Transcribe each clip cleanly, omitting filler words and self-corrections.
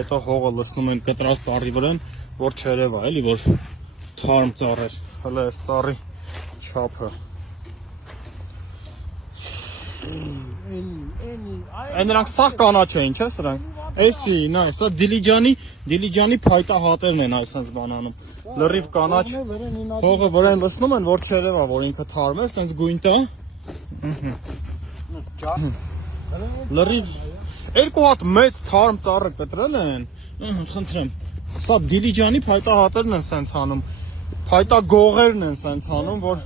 Հետո հողը լցնում են կտրած ծառի վրա, որ չերևա, էլի, որ թարմ ծառեր, հələ այս ծառի չափը։ Այն նրանք սաղ կանաչ էին, չէ՞ սրանք։ Էսի, նա, սա Դիլիջանի փայտահատերն են այսպես բանանում։ Լրիվ կանաչ, հողը վրան լցնում են, որ չերևա, որ ինքը թարմ է, սենց գույն տա։ Լրիվ երկու հատ մեծ թարմ ծառը կտրել են, խնդրեմ, սա Դիլիջանի փայտահատերն են սենց անում, փայտագողերն են սենց անում, որ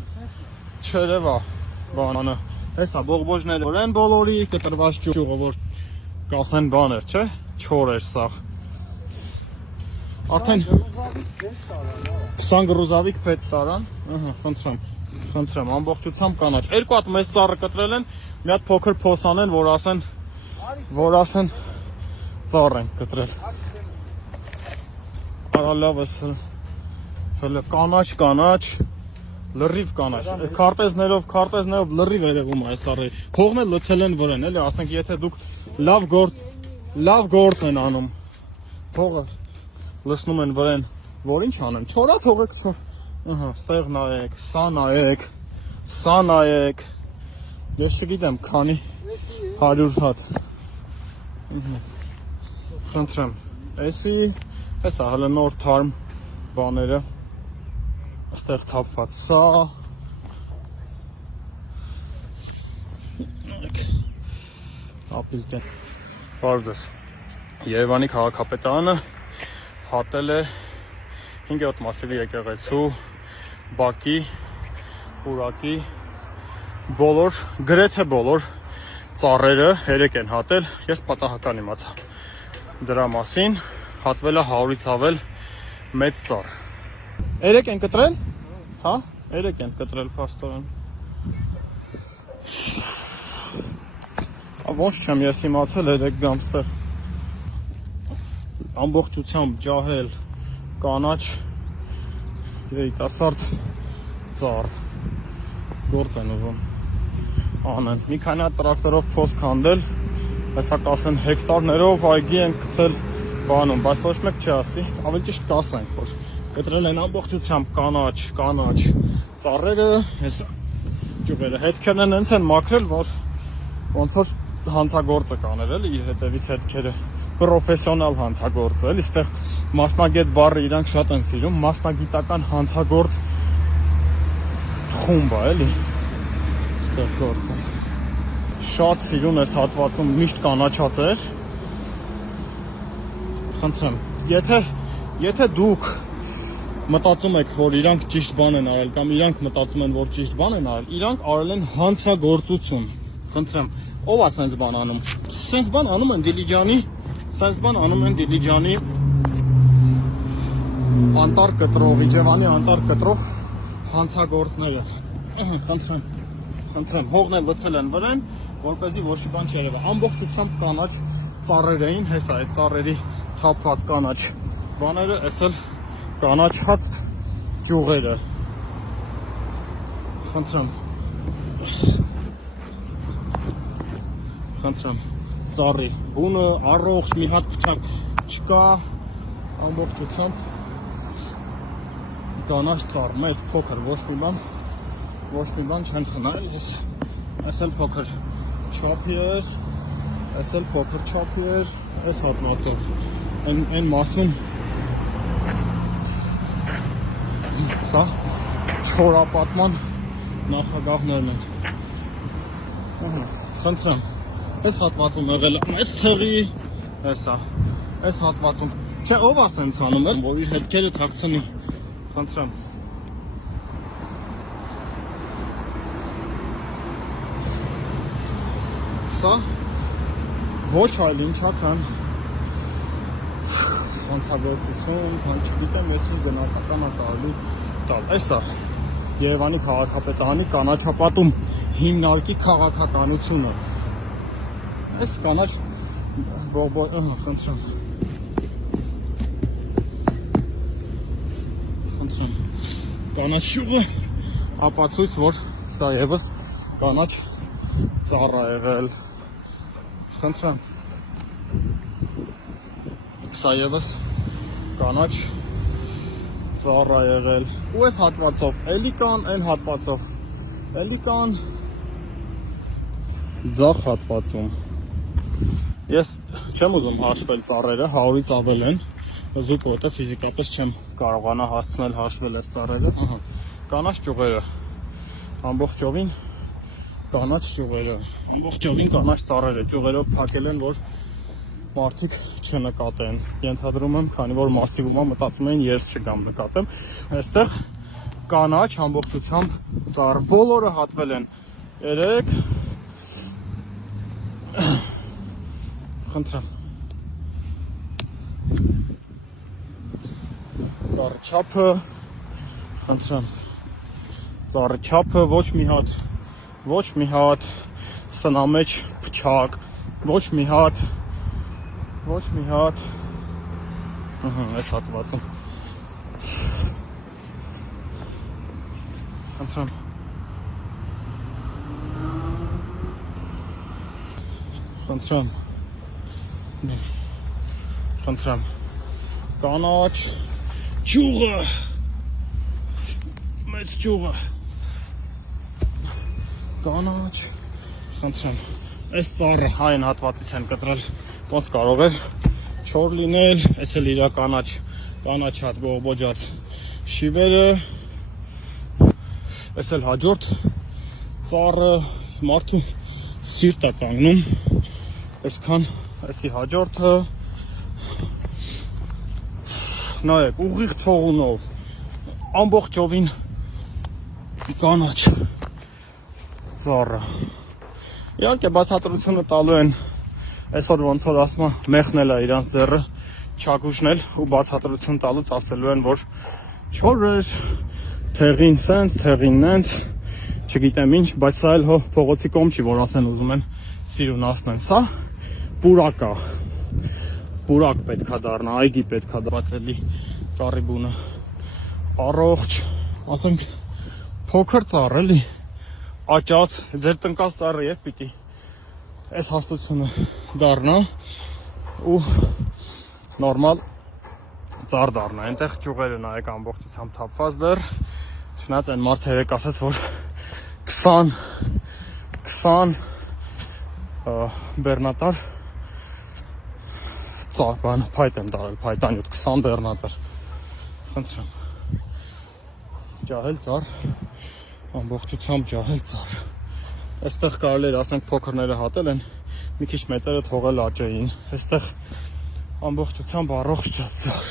չերևա բանանը, հեսա բողբոջները որ են բոլորի, կտրված ճյուղը, որ կասեն բաներ, չէ, չոր էր սաղ, արդեն 20 գրուզավիկ պետ տարան, խնդրեմ, ամբողջությամբ կանաչ, երկու հատ մեծ ծառը կտրել են, մի հատ փոքր փոսան են, որ ասեն ծառ են կտրել։ Արա լավ ես, հələ կանաչ, լրիվ կանաչ, քարտեզներով լրիվ երևում է այս ծառերը, հողն էլ լցել են վրան, էլի, ասենք եթե դուք լավ գործ են անում, հողը լցնում են վրան, որ ինչ անեն, չորա թողեք, ստեղ նայեք, սա նայեք, ես չգիտեմ, քանի 100 հատ, խնդրեմ, էսա հələ նոր թարմ բաները, աստեղ թափված սա, ապիլտեն, պարզես, Երևանի քաղաքապետարանը հատել է 5-րդ մասիվի եկեղեցու, բակի, պուրակի, գրեթե բոլոր ծառերը 3 են հատել, ես պատահական իմացա դրա մասին, հատվել է 100-ից ավել մեծ ծառ։ 3 են կտրել, հա, 3 են կտրել փաստորեն։ Ոչ չեմ ես իմացել 3 գամստեր, ամբողջությամբ ջահել, կանաչ, երիտասարդ ծառ, գործ են ուզում անեն, մի քանի հատ տրակտորով փոս քանդել, հեսա կասեն հեկտարներով այգի են գցել բանում, բայց ոչ մեկ չի ասի, ավելի ճիշտ կասենք, որ կտրել են ամբողջությամբ կանաչ ծառերը, հեսա ճյուղերը, հետքերն են հենց են մաքրել, որ ոնց որ հանցագործը կաներ, էլի իր հետևից հետքերը, պրոֆեսիոնալ հանցագործը, էլի, ստեղ մասնագետ բառը իրանք շատ են սիրում, մասնագիտական հանցագործ խումբ է, էլի, ստեղ գործը, շատ սիրուն ես հատվածում միշտ կանաչած էր, խնդրեմ, եթե դուք մտածում եք, որ իրանք ճիշտ բան են արել, կամ իրանք մտածում են, որ ճիշտ բան են արել, իրանք արել են հանցագործություն, խնդրեմ, ով է սենց բան անում, սենց բան անում են Դիլիջանի անտառ կտրող, Իջևանի անտառ կտրող հանցագործները, խնդրեմ, հողն էլ լցել են վրան, որպեսզի ոչ մի բան չերևա, ամբողջությամբ կանաչ ծառեր էին, հեսա այդ ծառերի թափված կանաչ բաները, էս էլ կանաչած ճյուղերը, խնդրեմ, ծառի բունը, առողջ, մի հատ փչակ չկա, ամբողջությամբ կանաչ ծառ, մեծ, փոքր, ոչ մի բան չեն խնայել, ես էլ փոքր չափի էր, այս հատվածով, այն մասում, սա չորապատման նախագահներն են, խնդրեմ, այս հատվածում եղել մեծ թղի, այս հատվածում, չէ ով է սենց անում էր, որ իր հետքերը թաքցնի, խնդրեմ, սա ոչ այլ ինչա քան հանցագործություն, քան չգիտեմ ես ինչ գնահատական կարելի տալ, այսա Երևանի քաղաքապետարանի կանաչապատում հիմնարկի քաղաքականությունը, այս կանաչ խնդրեմ, կանաչ շուղը ապացույց, որ սա ևս կանաչ ծառ է եղել, խնդրեմ, Սա ևս կանաչ ծառ է եղել։ Ու այս հատվածով էլի կան, այն հատվածով էլի կան, ձախ հատվածում։ Ես չեմ ուզում հաշվել ծառերը, 100-ից ավել են, զուտ որտեղ ֆիզիկապես չեմ կարողանա հասցնել հաշվել այս ծառերը։ Կանաչ ճյուղերը, ամբողջովին կանաչ ճյուղերը, ամբողջովին կանաչ ծառերը, ճյուղերով փակել են, որ մարդիկ չնկատեն։ Ենթադրում եմ, քանի որ մասիվումա մտածում են ես չգամ նկատեմ։ Այստեղ կանաչ ամբողջությամբ ծառ, բոլորը հատվել են։ 3 Խնդրեմ։ Ծառի չափը, խնդրեմ։ Ծառի չափը ոչ մի հատ սնամեջ փչակ, ոչ մի հատ այս հատվածում։ Խնդրեմ, կանաչ ճյուղը, մեծ ճյուղը, կանաչ, խնդրեմ, այս ծառը այն հատվածից են կտրել, ոնց կարող էր չոր լինել, այս էլ իրա կանաչած, բողբոջած շիվերը, այս էլ հաջորդ ծառը, մարդու սիրտ է կանգնում, այսքան, այսի հաջորդը, նայեք, ուղիղ ցողունով, ամբողջովին կանաչ ծառը։ Իհարկե բացատրությունը տալու են, այսօր ոնց որ ասում եմ, մեղնել է իրանց ձեռը, չագուշնել ու բացատրություն տալուց ասելու են, որ չոր էր, թեղին սենց, թեղին նենց, չգիտեմ ինչ, բայց սա էլ հո փողոցի կողմ չի, որ ասեն ուզում են սիրունացնեն, սա պուրակ է։ Պուրակ պետքա դառնա, այգի պետքա դարձելի ծառի բունը առողջ, ասենք փոքր ծառ էլի, աճած, ձեր տնկած ծառը է պիտի այս հաստությունը դառնա ու նորմալ ծառ դառնա, այնտեղ ճյուղերը նայեք ամբողջությամբ թափված դեռ, չնայած այն մարդ երեք ասեց, որ 20 բեռնատար ծառ, փայտ եմ դարել, փայտանյութ, 20 բեռնատար, խնդրեմ, ջահել ծառ, ամբողջությամբ ջահել ծառ, այստեղ կարելի էր ասենք փոքրները հատել են, մի քիչ մեծերը թողել աճեին, այստեղ ամբողջությամբ առողջ ծառ,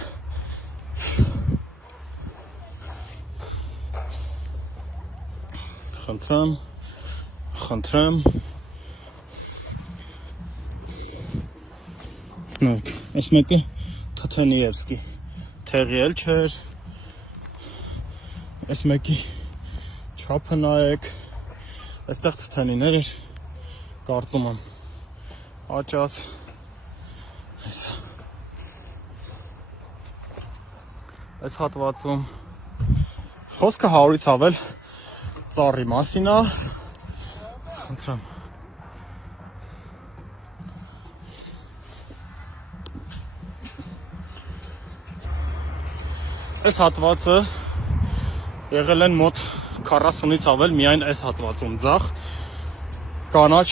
խնդրեմ, այս մեկը թթենիևսկի, թեղի էլ չէր, այս մեկի չափը նայեք, այստեղ թթենիներ էր, կարծում եմ, աճած, այս հատվածում, խոսքը 100-ից ավել ծառի մասին է, խնդրեմ, այս հատվածը եղել են մոտ 40-ից ավել միայն այս հատվածում ձախ, կանաչ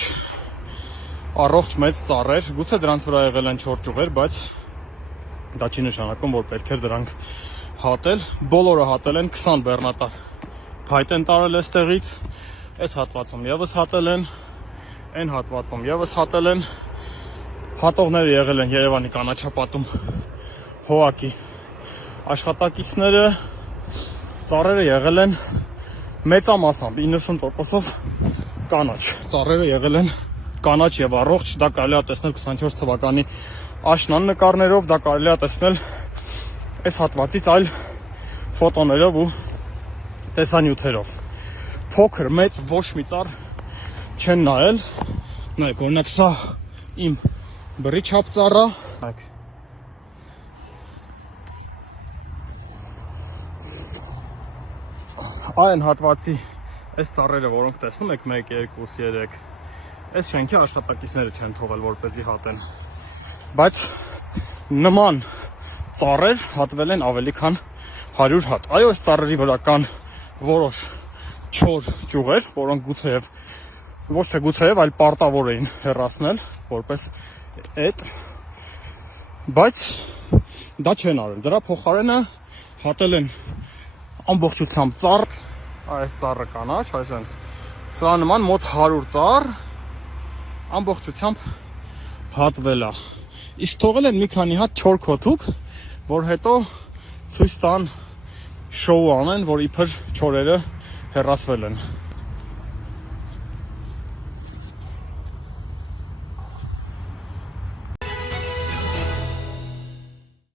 առողջ մեծ ծառեր, գուցե դրանց վրա եղել են չոր ճյուղեր, բայց դա չի նշանակում, որ պետք էր դրանք հատել, բոլորը հատել են 20 բեռնատար, փայտ են տարել այստեղից, այս հատվածում ևս հատել են, այն հատվածում ևս հատել են, հատողները եղել են Երևանի կանաչապատում հողակի աշխատակիցները, ծառերը եղել են մեծամասամբ 90%-ով կանաչ, ծառերը եղել են կանաչ եւ առողջ, դա կարելի է տեսնել 24 թվականի աշնան նկարներով, դա կարելի է տեսնել այս հատվածից այլ ֆոտոներով ու տեսանյութերով, փոքր, մեծ ոչ մի ծառ չեն նայել, նայեք, օրինակ սա իմ բռի չափ ծառա, նայեք, այն հատվածի այս ծառերը, որոնք տեսնում եք 1, 2, 3, այս շենքի աշխատակիցները չեն թողել որպեսզի հատեն, բայց նման ծառեր հատվել են ավելի քան 100 հատ։ Այո, այս ծառերի վրա կան որոշ չոր ճյուղեր, որոնք գուցեև ոչ թե գուցեև, այլ պարտավոր էին հեռացնել որպես այդ, բայց դա չեն արել։ Դրա փոխարենը հատել են ամբողջությամբ ծառ, այս ծառը կանաչ, այսինքն սրա նման մոտ 100 ծառ ամբողջությամբ հատվել է։ Իսկ թողել են մի քանի հատ չոր քոթուկ, որ հետո ցույց տան շոու անեն, որ իբր չորերը հեռացվել են։